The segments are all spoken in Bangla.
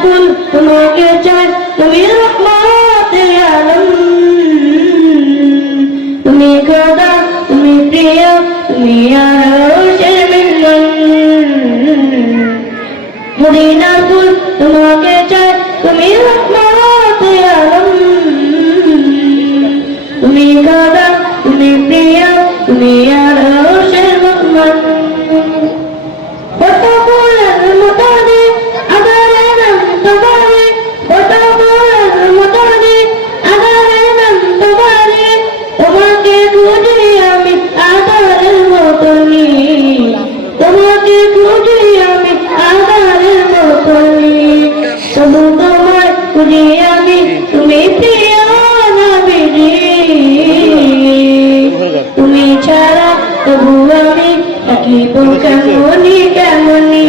ফুল তোমাকে চাই, তুমি রহমত আলম। তুমি খোদা, তুমি প্রিয়, তুমি আরশের মিলন মদিনা কুল তোমাকে চাই, তুমি রহমত থাকিব কেমনি কেমনি?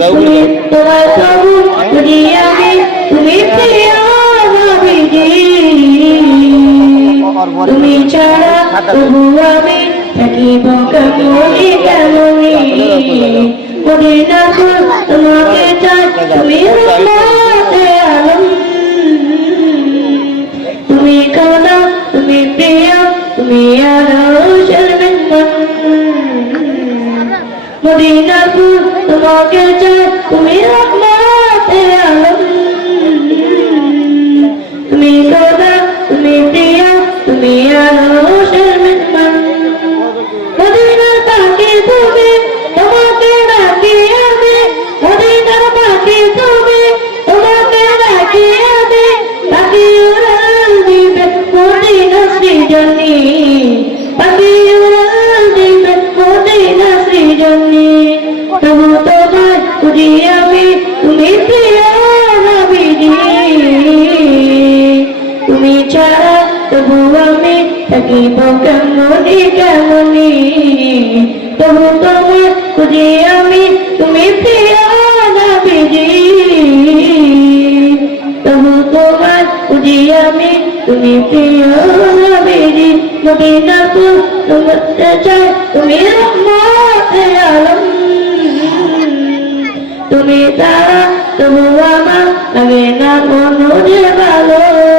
তুমি তোমার প্রভু আমি তুমি প্রিয় নবীজি তুমি ছাড়া তবু আমি থাকিব তুমি কানা, তুমি প্রিয়, তুমি মদিনা ফুল তোমাকে চাই তুমি রহমতে তুমি ছাড়া তবু আমি থাকিব কেমনি কেমনি তবু তোমার খুঁজি আমি তুমি তবু তোমার খুঁজি আমি তুমি প্রিয় নবীজি মদিনা কো তোমাকে চাই তুমি তুমি তারা তবু আমার লাগে না কোনো যে ভালো